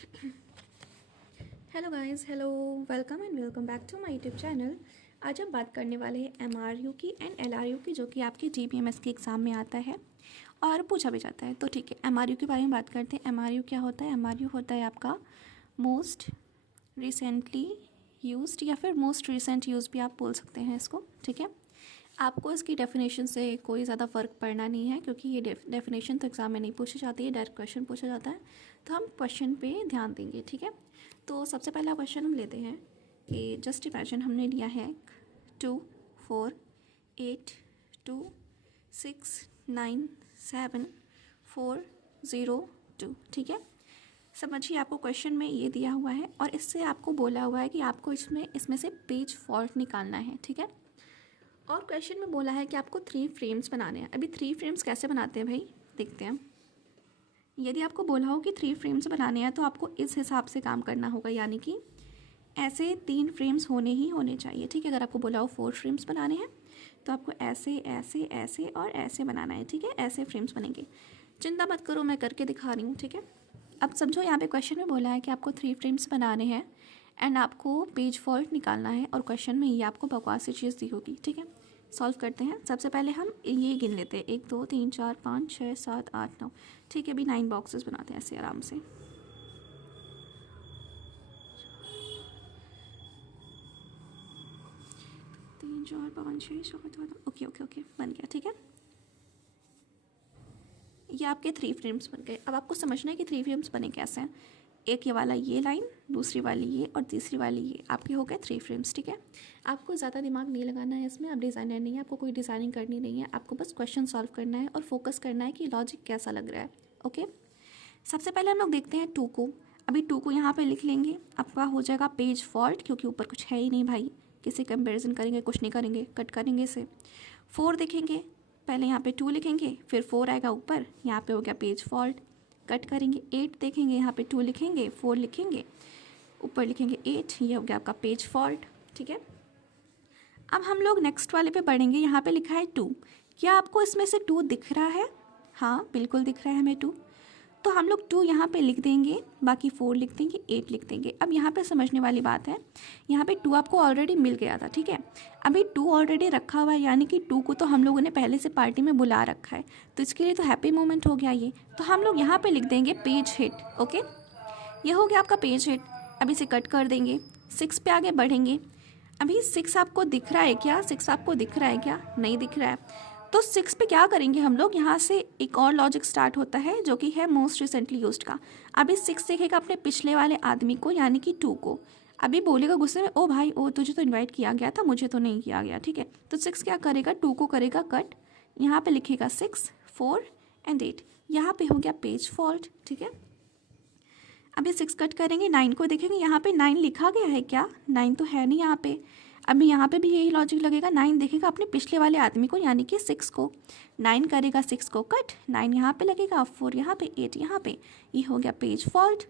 Hello guys, hello, welcome and welcome back to my YouTube channel. आज हम बात करने वाले हैं एमआरयू की एंड एलआरयू की, जो कि आपके जीपीएमएस के एग्ज़ाम में आता है और पूछा भी जाता है। तो ठीक है, एमआरयू के बारे में बात करते हैं। एमआरयू क्या होता है? एमआरयू होता है आपका मोस्ट रिसेंटली यूज्ड या फिर मोस्ट रिसेंट यूज भी आप बोल सकते हैं इसको। ठीक है, आपको इसकी डेफिनेशन से कोई ज़्यादा फ़र्क पड़ना नहीं है, क्योंकि ये डेफिनेशन तो एग्ज़ाम में नहीं पूछी जाती है, डायरेक्ट क्वेश्चन पूछा जाता है। तो हम क्वेश्चन पे ध्यान देंगे। ठीक है, तो सबसे पहला क्वेश्चन हम लेते हैं कि जस्ट इमेजिन हमने लिया है 2 4 8 2 6 9 7 4 0 2। ठीक है, समझिए आपको क्वेश्चन में ये दिया हुआ है और इससे आपको बोला हुआ है कि आपको इसमें से पेज फॉल्ट निकालना है। ठीक है, और क्वेश्चन में बोला है कि आपको 3 फ्रेम्स बनाने हैं। अभी 3 फ्रेम्स कैसे बनाते हैं भाई, देखते हैं। यदि आपको बोला हो कि 3 फ्रेम्स बनाने हैं तो आपको इस हिसाब से काम करना होगा, यानी कि ऐसे 3 फ्रेम्स होने ही होने चाहिए। ठीक है, अगर आपको बोला हो 4 फ्रेम्स बनाने हैं तो आपको ऐसे ऐसे ऐसे और ऐसे बनाना है। ठीक है, ऐसे फ्रेम्स बनेंगे। चिंता मत करो, मैं करके दिखा रही हूँ। ठीक है, अब समझो यहाँ पे क्वेश्चन में बोला है कि आपको 3 फ्रेम्स बनाने हैं एंड आपको पेज फॉल्ट निकालना है, और क्वेश्चन में ये आपको बकवास सी चीज़ दी होगी। ठीक है, सॉल्व करते हैं। सबसे पहले हम ये गिन लेते हैं, 1 2 3 4 5 6 7 8 9। ठीक है, अभी 9 बॉक्सेस बनाते हैं ऐसे आराम से। 3 4 5 6 7 8। ओके ओके ओके, बन गया। ठीक है, ये आपके 3 फ्रेम्स बन गए। अब आपको समझना है कि 3 फ्रेम्स बने कैसे हैं। एक ये वाला ये लाइन, दूसरी वाली ये और तीसरी वाली ये, आपके हो गए 3 फ्रेम्स। ठीक है, आपको ज़्यादा दिमाग नहीं लगाना है इसमें। आप डिज़ाइनर नहीं है, आपको कोई डिज़ाइनिंग करनी नहीं है, आपको बस क्वेश्चन सॉल्व करना है और फोकस करना है कि लॉजिक कैसा लग रहा है। ओके, सबसे पहले हम लोग देखते हैं 2 को। अभी 2 को यहाँ पे लिख लेंगे, आपका हो जाएगा पेज फॉल्ट, क्योंकि ऊपर कुछ है ही नहीं भाई। किसी कंपेरिजन करेंगे, कुछ नहीं करेंगे, कट करेंगे इसे। 4 देखेंगे, पहले यहाँ पे 2 लिखेंगे, फिर 4 आएगा ऊपर, यहाँ पे हो गया पेज फॉल्ट, कट करेंगे। 8 देखेंगे, यहाँ पे 2 लिखेंगे, 4 लिखेंगे, ऊपर लिखेंगे 8, ये हो गया आपका पेज फॉल्ट। ठीक है, अब हम लोग नेक्स्ट वाले पे बढ़ेंगे। यहाँ पे लिखा है 2, क्या आपको इसमें से 2 दिख रहा है? हाँ बिल्कुल दिख रहा है हमें 2, तो हम लोग 2 यहाँ पे लिख देंगे, बाकी 4 लिख देंगे, 8 लिख देंगे। अब यहाँ पे समझने वाली बात है, यहाँ पे 2 आपको ऑलरेडी मिल गया था। ठीक है, अभी 2 ऑलरेडी रखा हुआ है, यानी कि 2 को तो हम लोगों ने पहले से पार्टी में बुला रखा है, तो इसके लिए तो हैप्पी मोमेंट हो गया ये। तो हम लोग यहाँ पे लिख देंगे पेज हिट। ओके, ये हो गया आपका पेज हिट। अब इसे कट कर देंगे, 6 पे आगे बढ़ेंगे। अभी 6 आपको दिख रहा है क्या? 6 आपको दिख रहा है क्या? नहीं दिख रहा है, तो 6 पे क्या करेंगे हम लोग? यहाँ से एक और लॉजिक स्टार्ट होता है, जो कि है मोस्ट रिसेंटली यूज्ड का। अभी 6 देखेगा अपने पिछले वाले आदमी को, यानी कि 2 को। अभी बोलेगा गुस्से में, ओ भाई ओ, तुझे तो इनवाइट किया गया था, मुझे तो नहीं किया गया। ठीक है, तो 6 क्या करेगा? 2 को करेगा कट, यहाँ पे लिखेगा 6 4 एंड 8, यहाँ पे हो गया पेज फॉल्ट। ठीक है, अभी 6 कट करेंगे, 9 को देखेंगे, यहाँ पे 9 लिखा गया है क्या? 9 तो है नहीं यहाँ पे। अभी यहाँ पे भी यही लॉजिक लगेगा, 9 देखेगा अपने पिछले वाले आदमी को, यानी कि 6 को। 9 करेगा 6 को कट, 9 यहाँ पे लगेगा, 4 यहाँ पे, 8 यहाँ पे, ये हो गया पेज फॉल्ट।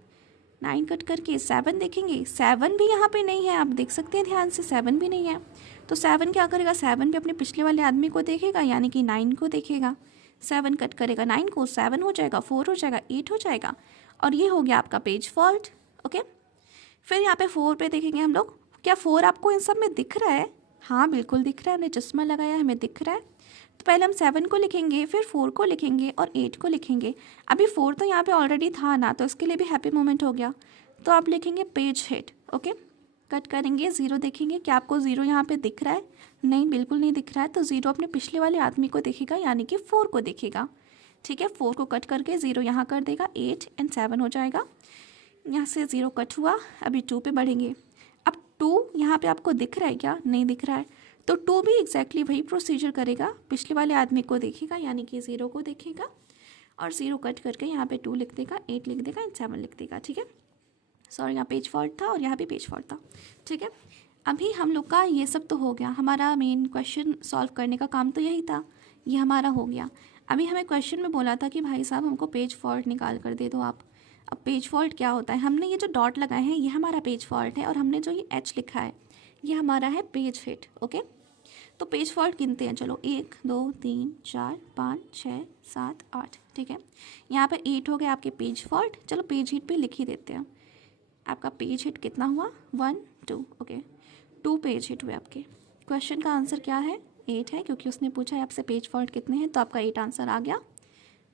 9 कट करके 7 देखेंगे, 7 भी यहाँ पे नहीं है, आप देख सकते हैं ध्यान से, 7 भी नहीं है। तो 7 क्या करेगा? 7 भी अपने पिछले वाले आदमी को देखेगा, यानी कि 9 को देखेगा। 7 कट करेगा 9 को, 7 हो जाएगा, 4 हो जाएगा, 8 हो जाएगा, और ये हो गया आपका पेज फॉल्ट। ओके, फिर यहाँ पे 4 पे देखेंगे हम लोग, क्या 4 आपको इन सब में दिख रहा है? हाँ बिल्कुल दिख रहा है, हमने चश्मा लगाया, हमें दिख रहा है। तो पहले हम 7 को लिखेंगे, फिर 4 को लिखेंगे और 8 को लिखेंगे। अभी 4 तो यहाँ पे ऑलरेडी था ना, तो इसके लिए भी हैप्पी मोमेंट हो गया, तो आप लिखेंगे पेज हिट। ओके, कट करेंगे, 0 देखेंगे, क्या आपको 0 यहाँ पे दिख रहा है? नहीं बिल्कुल नहीं दिख रहा है, तो 0 अपने पिछले वाले आदमी को देखेगा, यानी कि 4 को देखेगा। ठीक है, 4 को कट करके 0 यहाँ कर देगा, 8 एंड 7 हो जाएगा। यहाँ से 0 कट हुआ, अभी 2 पे बढ़ेंगे। अब 2 यहाँ पे आपको दिख रहा है क्या? नहीं दिख रहा है, तो 2 भी एग्जैक्टली वही प्रोसीजर करेगा, पिछले वाले आदमी को देखेगा, यानी कि 0 को देखेगा, और 0 कट करके यहाँ पे 2 लिख देगा, 8 लिख देगा एंड 7 लिख देगा। ठीक है, सॉरी यहाँ पेज फॉल्ट था और यहाँ भी पेज फॉल्ट था। ठीक है, अभी हम लोग का ये सब तो हो गया, हमारा मेन क्वेश्चन सॉल्व करने का काम तो यही था, ये हमारा हो गया। अभी हमें क्वेश्चन में बोला था कि भाई साहब हमको पेज फॉल्ट निकाल कर दे दो आप। अब पेज फॉल्ट क्या होता है? हमने ये जो डॉट लगाए हैं ये हमारा पेज फॉल्ट है, और हमने जो ये एच लिखा है ये हमारा है पेज हिट। ओके, तो पेज फॉल्ट गिनते हैं, चलो 1 2 3 4 5 6 7 8। ठीक है। यहाँ पे 8 हो गया आपके पेज फॉल्ट। चलो पेज हिट पे लिख ही देते हैं। आपका पेज हिट कितना हुआ? 1 2, ओके 2 पेज हिट हुए आपके। क्वेश्चन का आंसर क्या है? 8 है, क्योंकि उसने पूछा है आपसे पेज फॉल्ट कितने हैं, तो आपका 8 आंसर आ गया।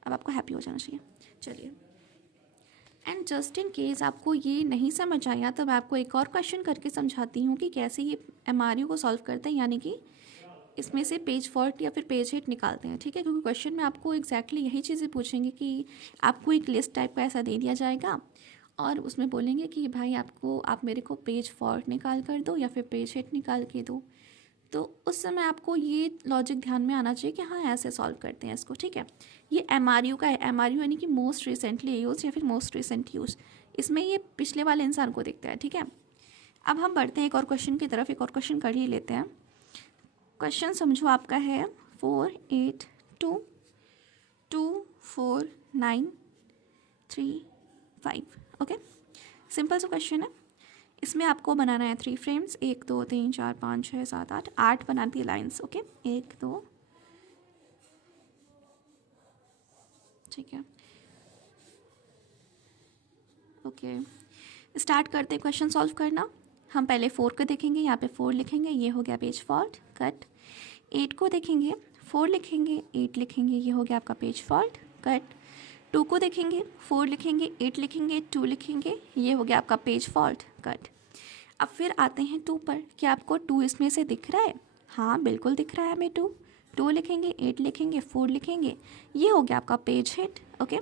अब आपको हैप्पी हो जाना चाहिए। चलिए, एंड जस्ट इन केस आपको ये नहीं समझ आया तो मैं आपको एक और क्वेश्चन करके समझाती हूँ कि कैसे ये MRU को सॉल्व करते हैं, यानी कि इसमें से पेज फॉल्ट या फिर पेज हिट निकालते हैं, ठीक है। क्योंकि क्वेश्चन में आपको एग्जैक्टली यही चीज़ें पूछेंगे कि आपको एक लिस्ट टाइप का ऐसा दे दिया जाएगा और उसमें बोलेंगे कि भाई आप मेरे को पेज फॉल्ट निकाल कर दो या फिर पेज हिट निकाल के दो। तो उस समय आपको ये लॉजिक ध्यान में आना चाहिए कि हाँ ऐसे सॉल्व करते हैं इसको, ठीक है। ये MRU का है। MRU यानी कि मोस्ट रिसेंटली यूज या फिर मोस्ट रिसेंट यूज। इसमें ये पिछले वाले इंसान को दिखता है, ठीक है। अब हम बढ़ते हैं एक और क्वेश्चन की तरफ। एक और क्वेश्चन कर ही लेते हैं। क्वेश्चन समझो आपका है 4 8 2 2 4 9 3 5, ओके। सिंपल सा क्वेश्चन है। इसमें आपको बनाना है 3 फ्रेम्स, 1 2 3 4 5 6 7 8 बनाती है लाइन्स, ओके 1 2, ठीक है, ओके। स्टार्ट करते हैं क्वेश्चन सॉल्व करना। हम पहले 4 को देखेंगे, यहाँ पे 4 लिखेंगे, ये हो गया पेज फॉल्ट, कट। 8 को देखेंगे, 4 लिखेंगे, 8 लिखेंगे, ये हो गया आपका पेज फॉल्ट, कट। 2 को देखेंगे, 4 लिखेंगे, 8 लिखेंगे, 2 लिखेंगे, ये हो गया आपका पेज फॉल्ट, कट। अब फिर आते हैं 2 पर। क्या आपको 2 इसमें से दिख रहा है? हाँ बिल्कुल दिख रहा है हमें 2। 2 लिखेंगे, 8 लिखेंगे, 4 लिखेंगे, ये हो गया आपका पेज हिट, ओके।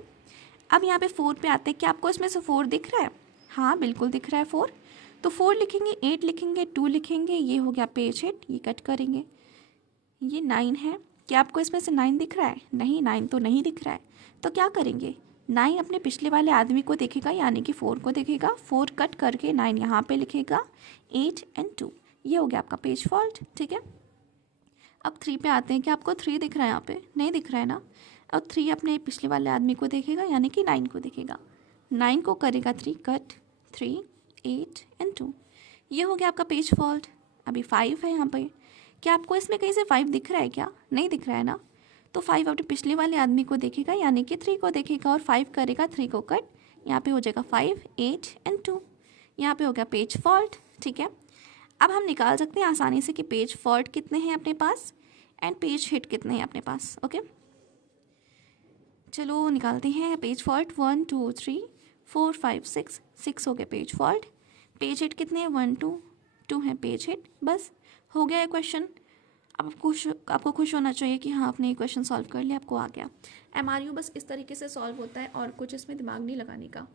अब यहाँ पे 4 पे आते हैं। क्या आपको इसमें से 4 दिख रहा है? हाँ बिल्कुल दिख रहा है 4। तो 4 लिखेंगे, 8 लिखेंगे, 2 लिखेंगे, ये हो गया पेज हिट, ये कट करेंगे। ये 9 है। क्या आपको इसमें से 9 दिख रहा है? नहीं, 9 तो नहीं दिख रहा है। तो क्या करेंगे? 9 अपने पिछले वाले आदमी को देखेगा, यानी कि 4 को देखेगा, 4 कट करके 9 यहाँ पे लिखेगा, 8 एंड 2, ये हो गया आपका पेज फॉल्ट, ठीक है। अब 3 पे आते हैं। क्या आपको 3 दिख रहा है? यहाँ पे नहीं दिख रहा है ना। अब 3 अपने पिछले वाले आदमी को देखेगा, यानी कि 9 को देखेगा, 9 को करेगा 3 कट, 3 8 एंड 2, ये हो गया आपका पेज फॉल्ट। अभी 5 है यहाँ पे। क्या आपको इसमें कहीं से 5 दिख रहा है? क्या नहीं दिख रहा है ना। तो 5 अपने पिछले वाले आदमी को देखेगा, यानी कि 3 को देखेगा और 5 करेगा, 3 को कट, यहाँ पे हो जाएगा 5 8 एंड 2, यहाँ पे हो गया पेज फॉल्ट, ठीक है। अब हम निकाल सकते हैं आसानी से कि पेज फॉल्ट कितने हैं अपने पास एंड पेज हिट कितने हैं अपने पास, ओके। चलो निकालते हैं। पेज फॉल्ट 1 2 3 4 5 6, 6 हो गया पेज फॉल्ट। पेज हिट कितने हैं? 1 2, 2 है पेज हिट। बस हो गया है क्वेश्चन। अब आपको खुश होना चाहिए कि हाँ आपने ये क्वेश्चन सॉल्व कर लिया, आपको आ गया। MRU बस इस तरीके से सॉल्व होता है और कुछ इसमें दिमाग नहीं लगाने का।